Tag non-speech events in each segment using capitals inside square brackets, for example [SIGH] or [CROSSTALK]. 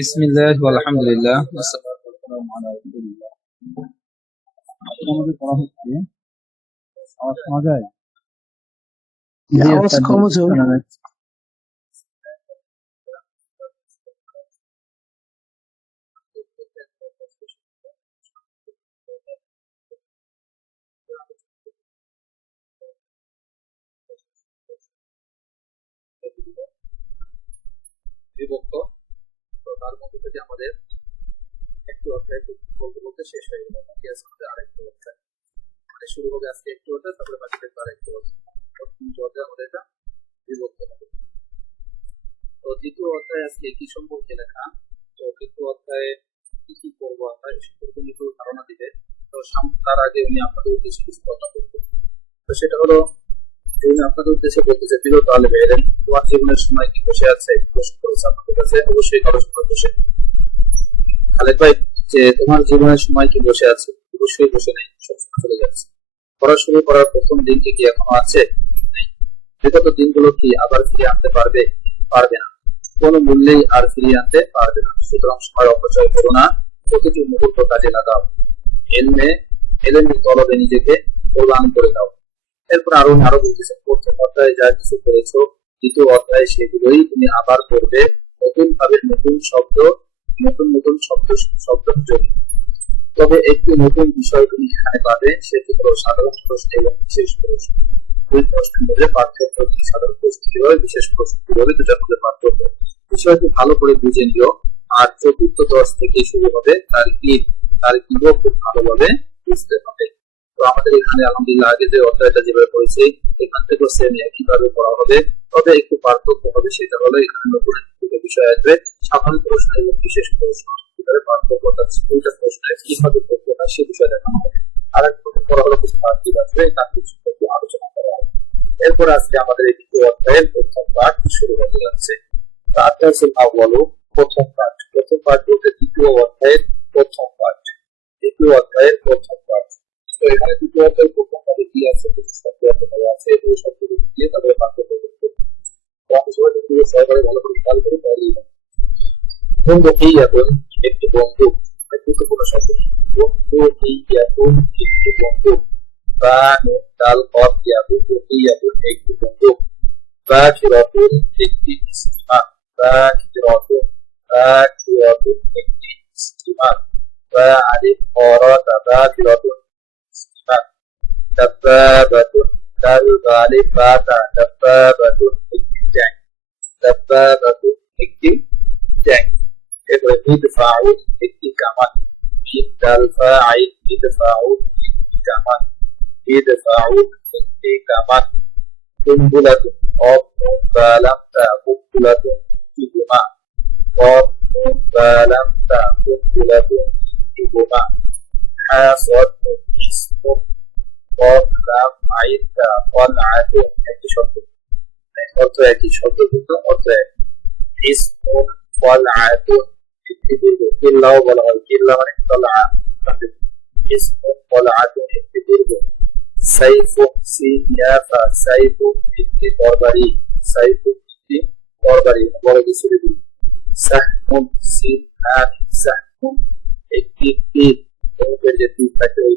বিসমিল্লাহ আলহামদুলিল্লাহ আমাদের পড়া হচ্ছে আওয়াজ শোনা যায় আওয়াজ কম হচ্ছে বিভক্ত তো তার মধ্যে থেকে আমাদের একটু অধ্যায় বলতে বলতে শেষ হয়ে গেল। বাকি আছে আমাদের আরেকটু অধ্যায়। মানে শুরু হবে আজকে একটু অধ্যায়, তারপরে বাকি থাকবে আরেকটু অধ্যায়। আমাদের এটা বিভক্ত হবে। তো দ্বিতীয় অধ্যায় আজকে কি সম্পর্কে লেখা? তো দ্বিতীয় অধ্যায়ে কি কি করব আমরা এই সম্পর্কে ধারণা দিবে। তো তার আগে উনি আপনাদের উদ্দেশ্যে কিছু কথা বলবে। তো সেটা হলো আপনাদের উদ্দেশ্যে বলতে তাহলে তোমার জীবনের সময় কি বসে আছে? প্রশ্ন করেছে আপনাদের কাছে, অবশ্যই বসে। খালেদ ভাই, যে তোমার জীবনের সময় কি বসে আছে? অবশ্যই বসে নেই, সবসময় চলে যাচ্ছে। পড়া শুরু করার প্রথম কি এখনও আছে? বিগত দিনগুলো কি আবার ফিরে আনতে পারবে? পারবে না। কোনো মূল্যেই আর ফিরিয়ে আনতে পারবে না। সুতরাং সময় অপচয় করো না। প্রতিটি মুহূর্ত কাজে লাগাও। এলমে এলেমি তলবে নিজেকে প্রদান করে দাও। এরপর আরও আরও বলতেছে প্রথম অধ্যায়ে যা কিছু করেছ, দ্বিতীয় অধ্যায়ে সেগুলোই তুমি আবার করবে। নতুন ভাবে নতুন শব্দ, নতুন নতুন শব্দ শব্দ যোগ তবে একটি নতুন বিষয় তুমি এখানে পাবে, সেটি হলো সাধারণ প্রশ্ন এবং বিশেষ প্রশ্ন। দুই প্রশ্নের মধ্যে পার্থক্য কি? সাধারণ প্রশ্ন কীভাবে, বিশেষ প্রশ্ন কীভাবে? দুটার মধ্যে পার্থক্য। বিষয়টি ভালো করে বুঝে নিও। আর চতুর্থ দশ থেকে শুরু হবে তার কি? তার কি? খুব ভালোভাবে বুঝতে হবে। তো আমাদের এখানে আলহামদুলিল্লাহ আগে যে অধ্যায়টা যেভাবে পড়েছি, এখান থেকে সেম একইভাবে পড়া হবে। তবে একটু পার্থক্য হবে সেটা হলো এখানে নতুন দুটো বিষয় আসবে সাধারণ প্রশ্ন এবং বিশেষ প্রশ্ন। কীভাবে পার্থক্য দুইটা কীভাবে সে বিষয়ে দেখানো হবে। আর একটু পড়া হলো পার্থিব আসবে তার কিছু আলোচনা করা হবে। এরপর আজকে আমাদের এই দ্বিতীয় অধ্যায়ের প্রথম পাঠ শুরু হতে যাচ্ছে। বলো, প্রথম পাঠ প্রথম পাঠ বলতে দ্বিতীয় অধ্যায়ের প্রথম পাঠ দ্বিতীয় অধ্যায়ের প্রথম পাঠ তো এখানে দ্বিতীয় অধ্যায়ের প্রথম পাঠে কি আছে কিছু শব্দ আছে বলা আছে এই শব্দগুলো দিয়ে তাদের পার্থক্য করতে হবে। তো আপনি সবাই যদি এগুলো সহকারে ভালো করে খেয়াল করে তাহলেই হবে। বন্ধু এই এখন একটি বন্ধু গুরুত্বপূর্ণ শব্দ বন্ধু এই এখন একটি বন্ধু বা ডাল কপ ইয়া বন্ধু এই এখন একটি বন্ধু বা কীরকম একটি স্টিমার বা কীরকম বা কীরকম একটি স্টিমার বা আলিফ অরত বা কীরকম স্টিমার دبابة كالغالب باتا دبابة একটি ট্যাঙ্ক دبابة একটি ট্যাঙ্ক এরপরে ইদফাউ একটি কামান ইদাল ফাইল ইদফাউ একটি কামান ইদফাউ একটি কামান কুম্বুলাত অফ বালাম তা কুম্বুলাত ইদমা অফ বালাম তা কুম্বুলাত ইদমা হাসদ ইসমু কফ লাভ আইন কল আয়াত একই শব্দ অর্থ একই শব্দ কিন্তু অর্থ এক একটি বড় কিছু সাহকুম সিহান সাহকুম একটি তীর থাকে ওই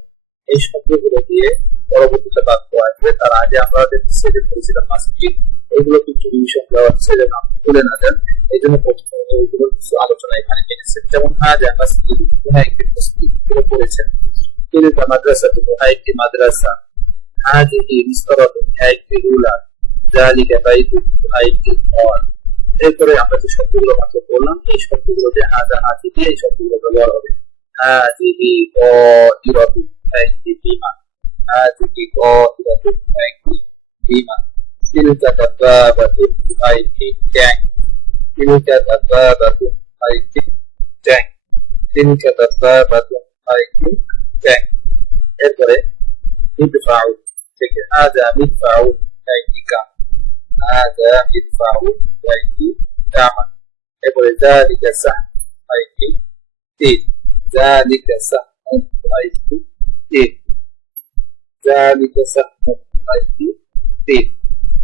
এই শব্দগুলো দিয়ে পরবর্তীতে বাক্য আসবে তার আগে আমরা যে সেটে করেছিলাম মাসিক এগুলো কিছু রিভিশন দেওয়া হচ্ছে যেন আপনি ভুলে না যান এই জন্য প্রথমে ওইগুলো কিছু আলোচনা এখানে এনেছে যেমন আজ আমরা কোন একটি পুস্তকগুলো পড়েছেন تلك مدرسة هيك مدرسة هذه مسطرة هيك رولر ذلك بيت هيك قال এরপরে আমরা যে শব্দগুলো মাত্র বললাম এই শব্দগুলো যে হাজা হাজি দিয়ে এই শব্দগুলো ব্যবহার হবে হাজিহি naik 5 Haziki Kohiratun naik 5 Silka Tababatun naik 10 Silka Tababatun naik 10 Silka Tababatun naik 10 এরপরে মিদফাউ থেকে ada মিদফাউ নাইক ইকা আজা মিদফাউ নাইক কামা এরপরে জালিকা সাহ নাইক তিন জালিকা সাহ নাইক তীর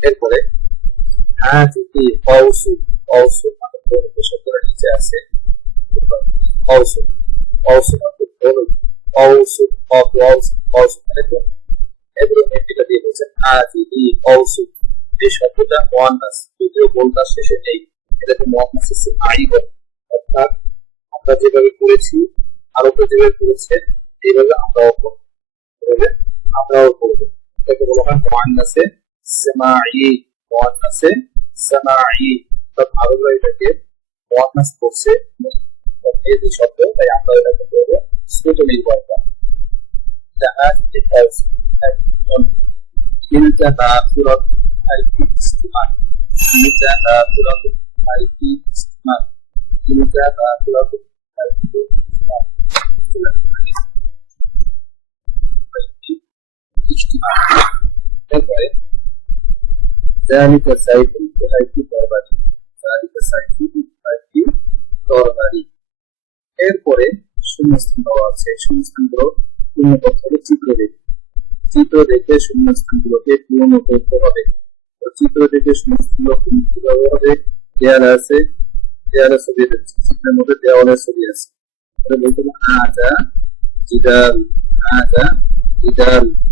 এরপরে হাজিহি কৌসু কৌসু মানে শব্দটা নিচে আছে কৌসু কৌসু মানে ধনুক কৌসু কৌসু কৌসু মানে এগুলো এটা দিয়ে বলছেন হাজিহি কৌসু এই শব্দটা মোয়ান্নাস যদিও বলতা শেষে নেই এটাকে মোয়ান্নাস এসে আই বলে অর্থাৎ আমরা যেভাবে পড়েছি আরও যেভাবে পড়েছে এইভাবে আমরাও পড়ব এভাবে আমরাও পড়ব এটাকে বলা হয় মোয়ান্নাসে সেমাই মোয়ান্নাসে সামাই অর্থাৎ আরবরা এটাকে মোয়ান্নাস করছে এই শব্দ, তাই আমরা এটাকে বলব ছোট নির্ভর জাহাজ এরপরে চিত্র দেখে চিত্র দেখে শূন্যস্থানগুলোকে পূর্ণ করতে হবে। চিত্র দেখে শূন্যস্থানগুলো পূর্ণ হবে। দেয়াল আছে। দেয়ালের ছবি চিত্রের মধ্যে দেওয়ালের ছবি আছে। বলতে হবে, আজা, জিদাল আজা, জিদাল।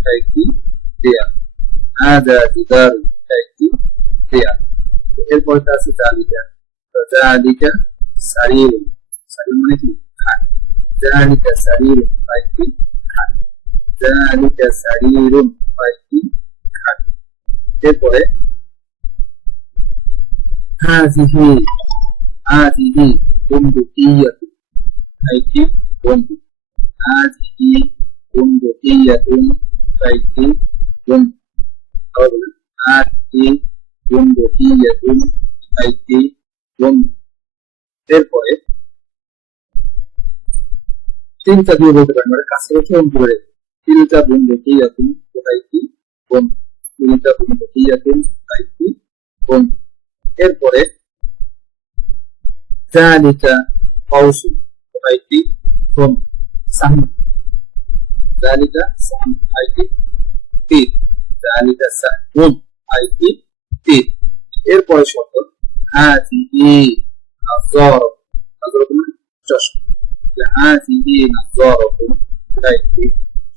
আজা জিদাল একটি দেয়াল এরপরে আছে জালিকা জালিকা সারির সারির মানে কি? জালিকা সারির খাট জালিকা সারির খাট এরপরে হাজিহি হাজিহি, বন্দুকিয়াতু। একটি বন্দুক। হাজিহি বন্দুকিয়াতুন একটি বন্দুক। আবার বলুন হাজিহি বন্দুকিয়াতুন একটি বন্দুক এরপরে তিনটা দিয়ে বলতে পারেন মানে কাছে রেখে অঙ্ক করে তিনটা বন্দুকিয়াতুন একটি বন্দুক তিনটা বন্দুকিয়াতুন একটি বন্দুক এরপরে ذلك قوس أيدي هم سهم ذلك سهم أيدي তীর ذلك سهم أيدي তীর এরপরে শব্দ হাজিহি নাজার নাজার মানে চশমা হাজিহি নাজার أيدي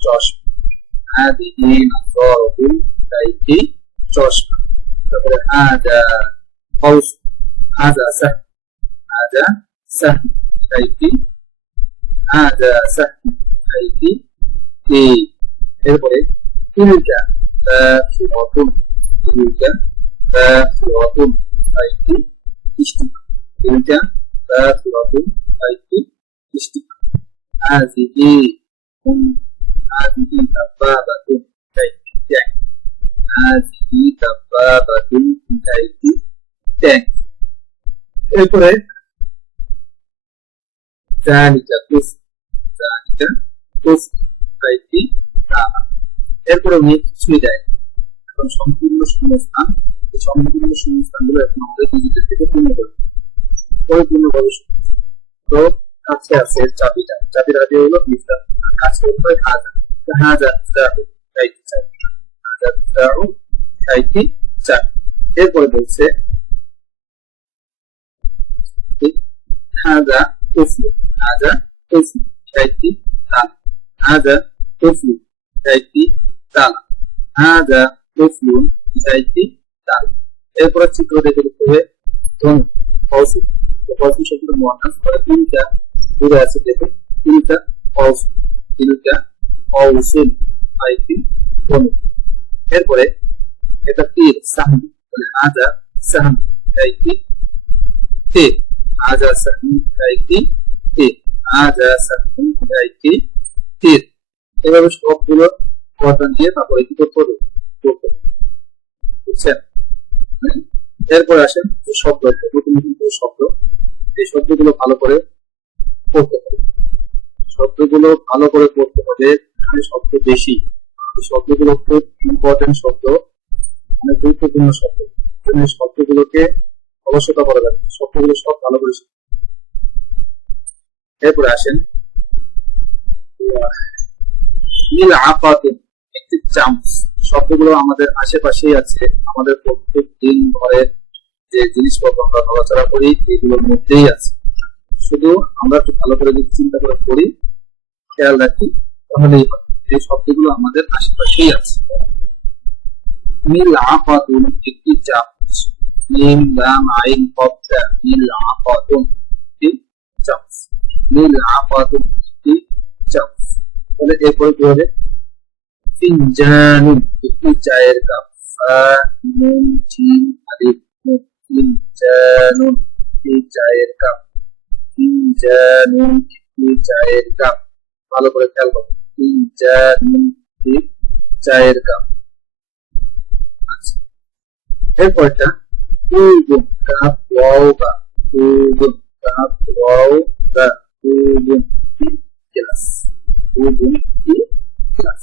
চশমা হাজিহি নাজার أيدي চশমা তারপরে হাজা قوس هذا سهم هذا سهم أيدي هذا سهم أيدي এই এরপরে তিলকা দাখিরাতুন তিলকা দাখিরাতুন আইটি ইস্তিমা তিলকা দাখিরাতুন আইটি ইস্তিমা হাযিহি হুম হাযিহি দাব্বাবাতুন আইটি ট্যাঙ্ক হাযিহি দাব্বাবাতুন আইটি ট্যাঙ্ক এরপরে জালিকা কুফ জালিকা কুফ আইটি তামা এরপরে উনি ছুঁয়ে দেয় এখন সম্পূর্ণ শূন্যস্থান এই সম্পূর্ণ শূন্যস্থানগুলো এখন আমাদের নিজেদের থেকে পূর্ণ করবে পরিপূর্ণভাবে শূন্য তো কাছে আছে চাবিটা চাবিটা দিয়ে হলো মিফতা কাছে হলো হাজা হাজা জাহু আইটি চাবি হাজা জাহু আইটি চাবি এরপরে বলছে هذا طفل هذا طفل شايفي تعال هذا طفل شايفي হাজা ইসাইতি তাল। এরপর চিত্র দেখে হবে, ধনু শব্দ মহাকাশ পরে তিনটা দূরে আছে তিনটা তিনটা আইতি, ধনু। এরপরে এটা তীর, সাহম। মানে হাজা সাহম আইতি তে হাজা সাহম আইতি তে হাজা সাহম আইতি তীর। এভাবে সবগুলো কথা নিয়ে তারপরে কি করতে হবে বুঝছেন? এরপর আসেন যে শব্দ, নতুন নতুন যে শব্দ, এই শব্দগুলো ভালো করে পড়তে হবে। শব্দগুলো ভালো করে পড়তে হবে এখানে শব্দ বেশি। শব্দগুলো খুব ইম্পর্টেন্ট শব্দ মানে গুরুত্বপূর্ণ শব্দ। এই শব্দগুলোকে অলসতা করা যাবে শব্দগুলো সব ভালো করে। এরপরে আসেন নীল আপাতে একটি চামচ শব্দগুলো আমাদের আশেপাশেই আছে। আমাদের প্রত্যেক দিন ঘরের যে জিনিসপত্র আমরা নড়াচড়া করি, এগুলোর মধ্যেই আছে। শুধু আমরা একটু ভালো করে যদি চিন্তা করে করি খেয়াল রাখি তাহলেই হবে এই শব্দগুলো আমাদের আশেপাশেই আছে। মিল আপাতুন একটি চামচ মিম লাম আইন কবজা মিল আপাতুন একটি চামচ মিল আপাতুন একটি চামচ তাহলে এরপরে কি হবে? ফিনজানুন একটি চায়ের কাপ ফা নুন জিম আলিফ নুন ফিনজানুন একটি চায়ের কাপ ফিনজানুন একটি চায়ের কাপ ভালো করে খেয়াল করো ফিনজানুন একটি চায়ের কাপ। এরপরটা কুলবুন কাপ ওয়াও বা কুলবুন কাপ ওয়াও বা কুলবুন ক্লাস কুলবুন কি ক্লাস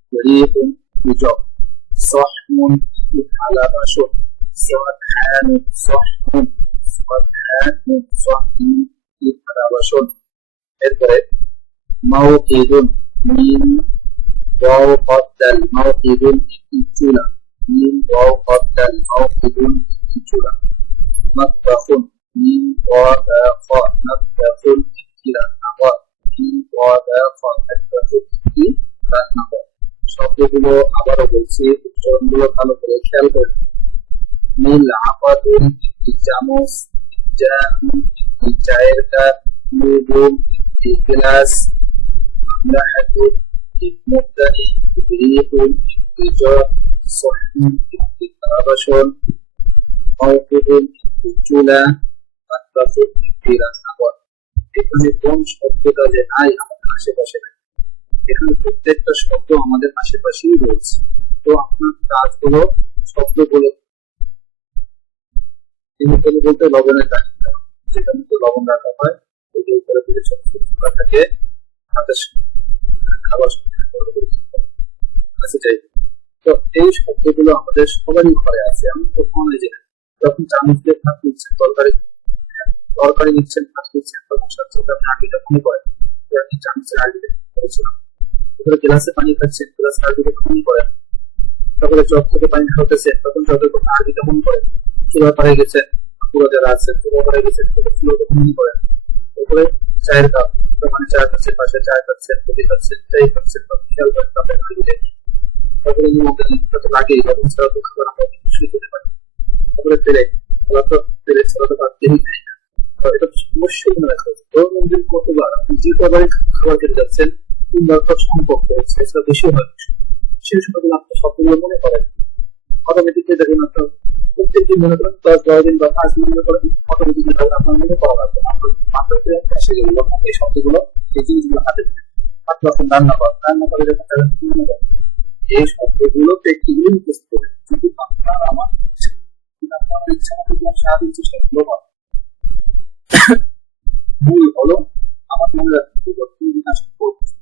بريق بجر صحن على بشر صحن صحن صحن صحن على بشر اضرب موقد من واو قد الموقد الجلة من واو قد الموقد الجلة مطبخ من وباق مطبخ إلى النظر من وباق مطبخ إلى النظر শব্দগুলো আবারও বলছি, উচ্চারণগুলো ভালো করে খেয়াল করে নীল আপাতুন একটি চামচ একটি চায়ের কাপ একটি গ্লাস আমলাহাতুন একটি একটি একটি চুলা একটি এখানে কোন শব্দটা যে নাই আমাদের আশেপাশে নাই। প্রত্যেকটা শব্দ আমাদের আশেপাশেই রয়েছে। তো আপনার কাজ হলো শব্দগুলো কেমিক্যাল বলতে লবণের কাজ যেটা মধ্যে লবণ রাখা হয় ওই উপরে দিকে ছোট ছোট থাকে হাতের খাবার কাছে যাই তো এই শব্দগুলো আমাদের সবারই ঘরে আছে। আমি কখনো যে যখন চামচ দিয়ে ভাত নিচ্ছেন, তরকারি তরকারি নিচ্ছেন, ভাত নিচ্ছেন, তখন সাথে সাথে আগে কম করে চামচের আগে করেছিলাম। তারপরে গ্লাসে পানি খাচ্ছেন গ্লাস দিকে খুন করে। তারপরে জগ থেকে পানি খাওয়াতেছেন তখন জগের কথা আর দিকে মন করে। চুলা পাড়ে গেছে, পুরো যারা আছে চুলা পাড়ে গেছে চুলো মন করে। তারপরে চায়ের কাপ মানে চা খাচ্ছেন পাশে চা খাচ্ছেন কফি খাচ্ছেন চাই খাচ্ছেন তখন খেয়াল করেন তারপরে পানি দিকে তারপরে নিমন্ত্রণ তো লাগেই তখন ছাড়া তো খাবার আমরা শুরু করতে পারি তারপরে তেলে ওরা তো তেলে ছাড়া তো বাদ দিয়েই যায় এটা অবশ্যই মনে রাখা উচিত কতবার? যে খাবার খেতে যাচ্ছেন তিন দরকার সম্পর্ক সেটা বেশি হয় সেই সময়গুলো আপনি সবগুলো মনে করেন। অটোমেটিকলি দেখুন আপনার প্রত্যেকদিন মনে করেন দশ বারো দিন বা পাঁচ দিন মনে করেন অটোমেটিকলি তাহলে আপনার মনে করা লাগবে আপনার মাথাতে এসে গেল এই শব্দগুলো, এই জিনিসগুলো হাতে আপনি যখন রান্না করেন, রান্না করে যখন মনে করেন এই শব্দগুলো ব্যক্তিগুলো মুখস্থ করে যদি আপনার আমার চেষ্টা করব [COUGHS] মূল হলো আমার মনে রাখতে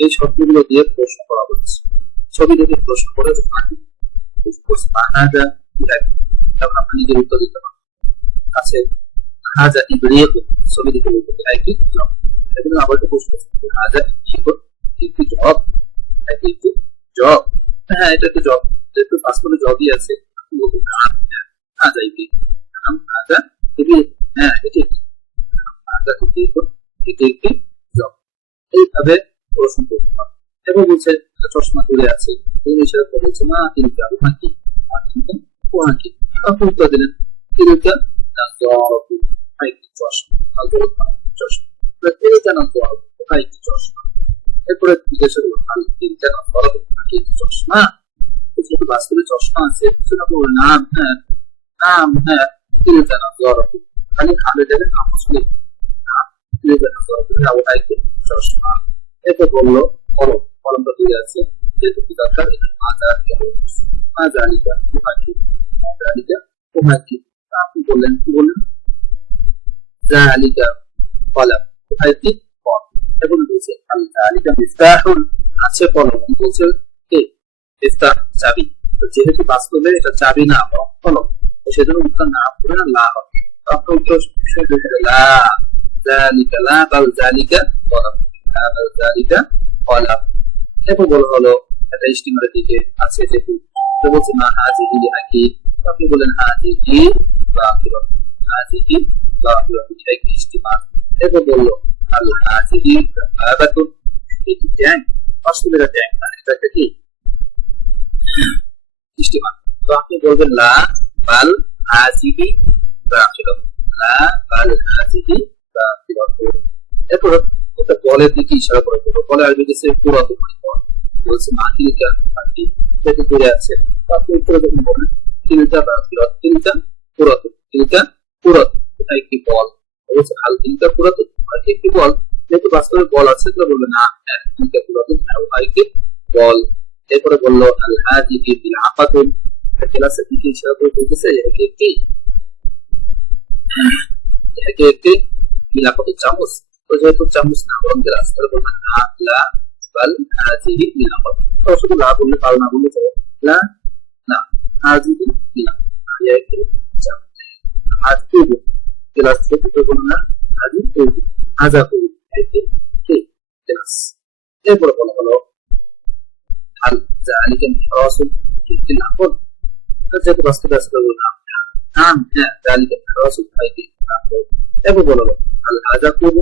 এই শব্দগুলো দিয়ে প্রশ্ন করা হচ্ছে ছবি দেখে প্রশ্ন করে নিজের উত্তর দিতে আছে হাজা ছবি আবার একটা প্রশ্ন হাজা জব একটি জব হ্যাঁ এটা তো জব জবই আছে হ্যাঁ হাজা হাজা হ্যাঁ হাজা এটি একটি জব এইভাবে প্রশ্ন করতে হবে এবং বলছে চশমা দূরে আছে তুমি সেটা বলেছে না তিনি যাবে নাকি আর কিন্তু কোহাকি আপনি উত্তর দিলেন নাজরাতু চশমা এরপরে জিজ্ঞাসা করল হাইকি চশমা? যেহেতু বাস্তবে চশমা আছে, সেটা বলব নাম হ্যাঁ নাম হ্যাঁ তিলকা নাজরাতু খালি খাবে দেবে নাম আসলে তিলকা নাজরাতু হাইকি চশমা। এতে বলল আছে যেহেতু কি দরকার এখানে আপনি বললেন কি বললেন এবং বলছে আছে বলছে কে চাবি যেহেতু বাস্তবে এটা চাবি না কলম সেজন্য উত্তর না করে লা হবে তখন উত্তর লা জালিকা লা বাল জালিকা লা বাল জালিকা কলম এরপর বলা হলো একটা স্টিমারের দিকে আছে যেহেতু তো বলছে মা হাজি কি হাকি আপনি বলেন হাজি কি বাকিরা হাজি কি বাকিরা এটা একটি স্টিমার এরপর বলল আল হাজি কি বাবাতুন এটি ট্যাঙ্ক আসলে ট্যাঙ্ক না এটা একটা কি স্টিমার তো আপনি বলবেন লা বাল হাজি কি লা বাল হাজি কি এরপর ওটা বলের দিকে ইশারা করে দেবো বলে আসবে গেছে বল। বলছে মাটিকা মাটি সেটা দূরে আছে আপনি উত্তরে যখন বলেন তিনটা বা তিনটা পুরাতন তিনটা পুরাতন এটা একটি বল। বলছে হাল তিনটা পুরাতন আর একটি বল। যেহেতু বাস্তবে বল আছে তো বলবে না হ্যাঁ, তিনটা পুরাতন আর একটি বল। এরপরে বলল আল হাজি কি বিল আপাতুন ক্লাসের দিকে ইশারা করে বলতেছে একে একটি একে একটি বিলাপতি চামচ। যেহেতু চামচ না বরং গ্লাস তাহলে বলবেন না লা বাল হাজিহি বিলাপত তো শুধু লা বললে পারো, না বললে চলে লা না হাজিহি চামচ হাজ করব গ্লাস থেকে তো বলুন না হাজি করব হাজা করব একে কে গ্লাস এরপরে বলা হলো হাল জালিকা মিহরাসুন কি লাপত তো যেহেতু বাস্তবে আছে তো বললাম নাম হ্যাঁ জালিকা মিহরাসুন একে লাপত এরপর বলা হলো হাল হাজা করব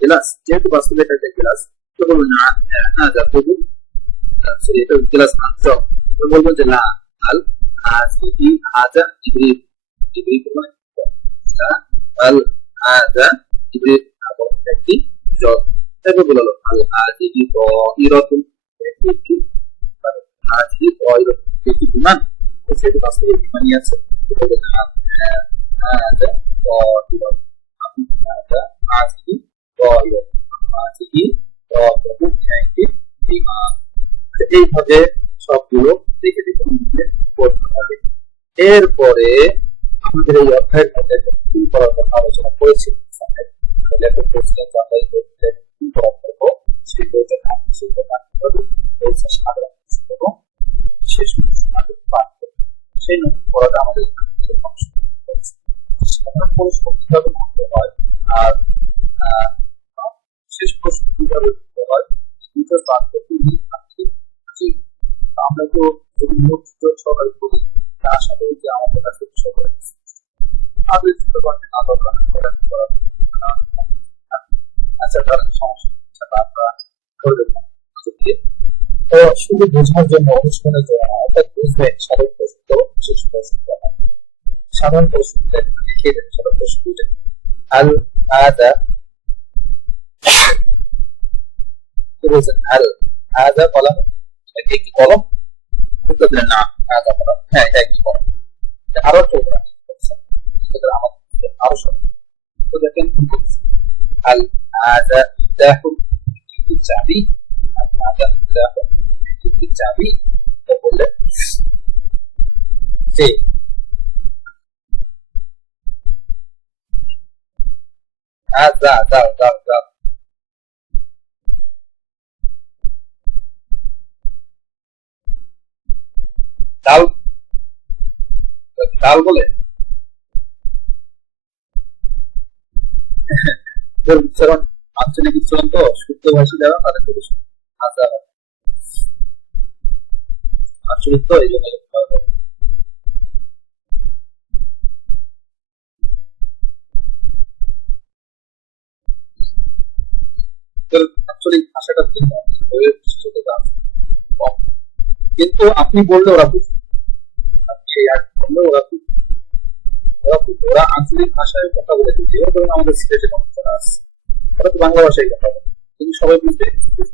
গ্লাস যেহেতু বাস্তবে এটা একটা গ্লাস তো বলব না হাজা করব সরি এটা গ্লাস না তো বলব যে না আল হাজিহি হাজা ইবরিদ ইবরিদ মানে আল হাজা ইবরিদ একটি জল এরপর বলা হলো আল হাজিহি ইরতুন একটি হাজিহি ইরতুন একটি বিমান সেটি বাস্তবে বিমানই আছে বলব না হাজা ইরতুন হাজিহি ইরতুন হাজিহি ইরতুন একটি বিমান এইভাবে সবগুলো দেখে দেখে নিজে পড়তে হবে এরপরে আমাদের এই অধ্যায়ের মধ্যে কি করার কথা আলোচনা করেছি সেই বইতে নাম সাধারণ সাধারণ সেই পড়াটা আমাদের সাধারণ প্রশ্ন কীভাবে করতে হয় আর শেষ প্রশ্ন আমরা তো সবাই করি। যে আমাদের কাছে আচ্ছা বোঝার জন্য অনুষ্ঠানের জন্য অর্থাৎ বুঝবেন সাধারণ প্রশ্ন বিশেষ প্রশ্ন সাধারণ প্রশ্ন লিখে দেন সাধারণ প্রশ্ন দুইটা আদা কি বলছেন আল আদা কলম এটি একটি কলম উত্তর দিলেন না আদা কলম হ্যাঁ এটা একটি কলম আরও আমাদের আরও সব তো দেখেন কি আদা দেখো একটি চাবি আল আদা চাবি তো বললে আদা দাও দাও দাও ডাল? ডাল বলে? উচ্চারণ আঞ্চলিক উচ্চারণ তো? শুদ্ধ ভাষী যারা, তাদের হাজার আঞ্চলিক তো এই জন্য লিখতে হবে। তোর আঞ্চলিক কিন্তু আপনি বললে ওরা বুঝবে। এই আগে ওরা বুঝবে। ওরা ওরা আঞ্চলিক ভাষায় কথা বলে ধরুন আমাদের সিলেটে মানুষরা আছে। ওরা তো বাংলা ভাষায় কথা বলে। কিন্তু সবাই বুঝবে।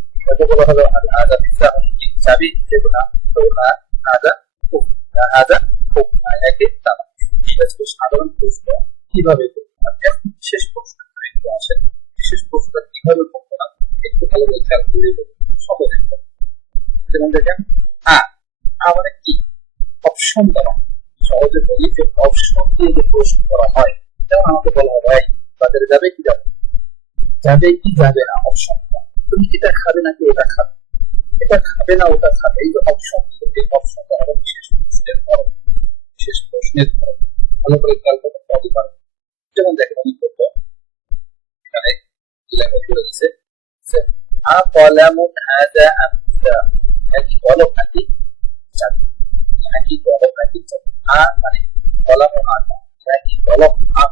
হয়তো বলা হলো হাজা মিসা চাবি যেগুলো তো না হাজা হাজা একে তালা ঠিক আছে সাধারণ প্রশ্ন কীভাবে বিশেষ প্রশ্ন একটু আসেন বিশেষ প্রশ্নটা কীভাবে করতে হয় একটু ভালো করে খেয়াল করে। সহজ। যেমন দেখেন হ্যাঁ মানে কি অপশন দেওয়া সহজে বলি যে অপশন দিয়ে যে প্রশ্ন করা হয় যেমন আমাকে বলা হয় বাজারে যাবে কি যাবে যাবে কি যাবে না অপশন তুমি এটা খাবে নাকি ওটা খাবে? এটা খাবে না, ওটা খাবে। এই বিশেষ প্রশ্নের ধরন ভালো করে খেয়াল করতে পারি। যেমন দেখেন আমি করব এখানে করে দিচ্ছে আ কলামুন হাজা আমসা একই কলম নাকি? চাবি একই কলম নাকি? আ মানে কলামুন আটা একই কলম? আম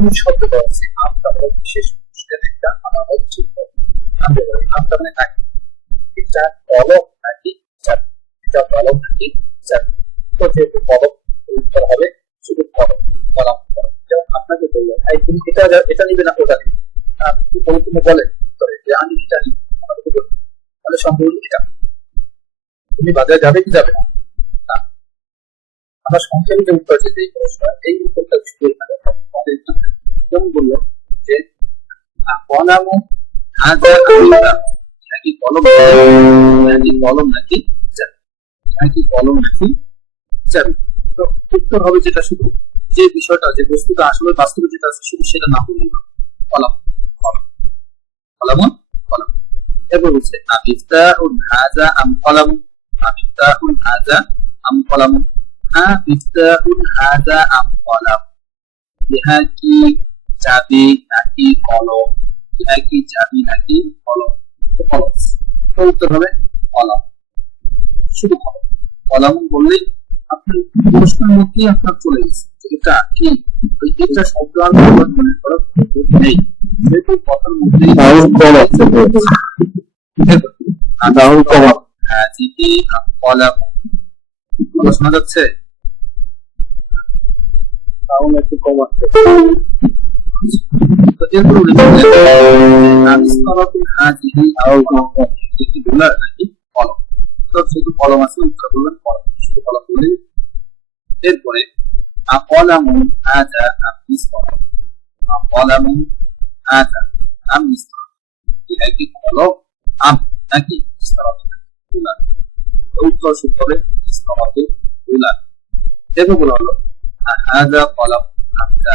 আম শব্দটা আছে। আমটা বিশেষ প্রশ্নের একটা আলামত চিহ্ন। আম বলে নাকি এটা কলম নাকি? এটা কলম নাকি? তো যেহেতু কলম উত্তর হবে, শুধু কলম কলম। যেমন আপনাকে বলল, ভাই, তুমি এটা এটা নিবে না, ওটা নিবে আপনি কোনো উত্তরে যে আমি এটা নিব আমাকে বলুন তাহলে সম্পূর্ণ এটা। তুমি বাজারে যাবে কি যাবে না। আমরা সংক্ষেপে উত্তর যেতে এই প্রশ্ন এই যেমন বলল যে কলামু নাকি কলম নাকি? কলম নাকি? নাকি কলম নাকি? চাবি উত্তর হবে যেটা শুধু যে বিষয়টা, যে বস্তুটা আসলে বাস্তবে যেটা আছে শুধু সেটা না হবে। কলম কলম কলম কলম। এরপর হচ্ছে আমিফতাহুন হাজা আম কলম আবিস্তা আমিফতাহুন হাজা আম কলম আবিস্তা আমিফতাহুন হাজা আম কলম। ইহা কি চাবি নাকি কলম? ইহা কি চাবি নাকি কলম? কলম তো উত্তর হবে কলম। শুধু কলম। কলম বললেই আপনার প্রশ্নের মধ্যেই আপনার চলে গেছে। এটা কি? ওই এটা শব্দ আর মনে করার নেই। যেহেতু কথার মধ্যেই আছে। হ্যাঁ কলম। কথা শোনা যাচ্ছে? সাউন্ড একটু কম আছে তো এরপর উনি বললেন আবিষ্কারতুল হাজিহি আও কি বলার নাকি কলম তো শুধু কলম আছে উত্তর বললেন কলম শুধু কলম বলে এরপরে আকলামুন হাজা আবিষ্কার আকলামুন হাজা আবিষ্কার এটা কি কলম আম নাকি ইস্তারাত বলার উত্তর শুদ্ধ হবে ইস্তারাত বলার এরপর বলা হলো হাজা কলম হাজা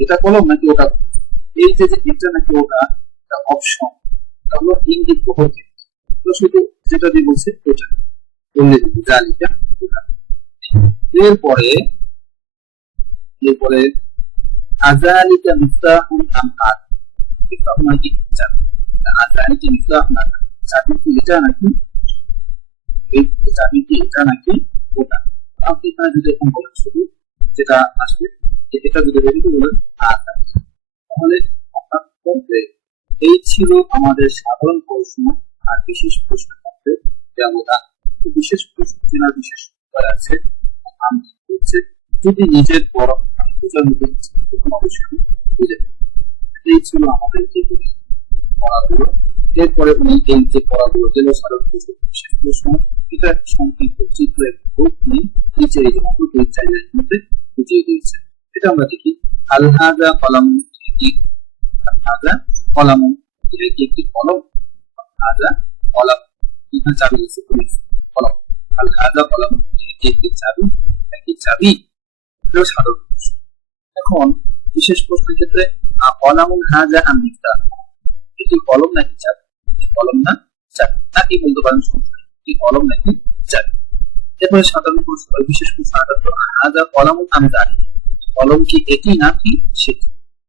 এটা কলম নাকি ওটা? এই যে যে এটা নাকি ওটা, এটা অপশন তাহলে ইঙ্গিত হতে তো শুধু যেটা দিয়ে বলছে, ওটা। বললে জালিকা ওটা। এরপরে এরপরে আজালিকা মিফতাহুল আমহাদ মিফতাহ মানে কি চাবি আজালিকা মিফতাহ মানে চাবি কি এটা নাকি? এই চাবি কি এটা নাকি ওটা? আপনি এখানে যদি এরকম বলেন শুধু যেটা আসবে যে এটা যদি আচ্ছা তাহলে এই ছিল আমাদের সাধারণ প্রশ্ন, আর বিশেষ প্রশ্ন মধ্যে বিশেষ প্রশ্ন বিশেষ উপায় আছে হচ্ছে যদি নিজের বোঝার মতো অবশ্যই বুঝে এই ছিল আমাদের যে পড়াগুলো, এরপরে উনি এই যে পড়াগুলো সাধারণ বিশেষ প্রশ্ন, এটা সংক্ষিপ্ত চিত্র গ্রুপ নিয়ে নিচে এই দুই মধ্যে বুঝিয়ে দিয়েছে। এটা আমরা দেখি। আলহাদা কলাম কি আলহাদা কলাম এটা কি একটি কলম আলহাদা কলাম এখানে চাবি কলম আলহাদা কলাম এটা কি একটি চাবি একটি চাবি। এটাও সাধারণ এখন বিশেষ প্রশ্নের ক্ষেত্রে, আ কলামুন হাজা আম মিফতা এটি কলম নাকি চাবি? কলম না চাবি। নাকি বলতে পারেন এটি কলম নাকি চাবি? এরপরে সাধারণ প্রশ্ন বিশেষ প্রশ্ন সাধারণত হাজা কলামুন আম জানি কলম কি এটি নাকি সেটি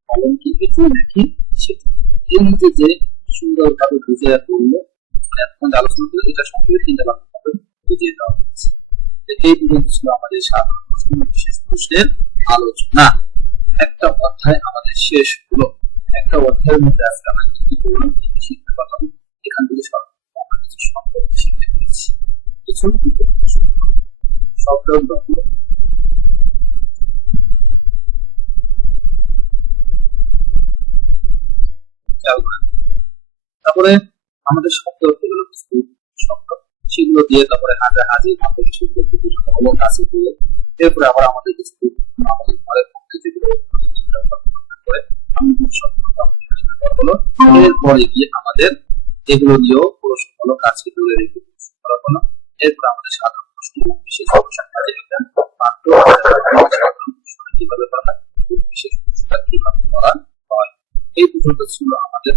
কলম কি এটি নাকি সেটি এই যে যে সুন্দরভাবে বুঝে বলল এখন আলোচনা করে এটা সম্পর্কে চিন্তা ভাবনা করে বুঝিয়ে দেওয়া হয়েছে এই পর্যন্ত ছিল আমাদের সাধারণ বিশেষ প্রশ্নের আলোচনা। একটা অধ্যায় আমাদের শেষ হলো। একটা অধ্যায়ের মধ্যে আজকে আমরা কি করলাম, কি শিখতে পারলাম, এখান থেকে আমরা কিছু সম্পর্ক শিখতে পেরেছি কিছু সফটওয়্যার খেয়াল করেন তারপরে আমাদের শব্দ যেগুলো শব্দ, সেগুলো দিয়ে তারপরে হাজার হাজির আমাদের সেগুলো কিছু অলক আছে দিয়ে এরপরে আবার আমাদের কিছু আমাদের ঘরের মধ্যে যেগুলো করে আমি হলো এরপরে গিয়ে আমাদের এগুলো দিয়েও পুরো সকল কাজকে তুলে রেখে করা হলো এরপর আমাদের সাধারণ প্রশ্ন, বিশেষ সমস্যা কাজে মাত্র কীভাবে করা বিশেষ কীভাবে করা এই পর্যন্ত ছিল আমাদের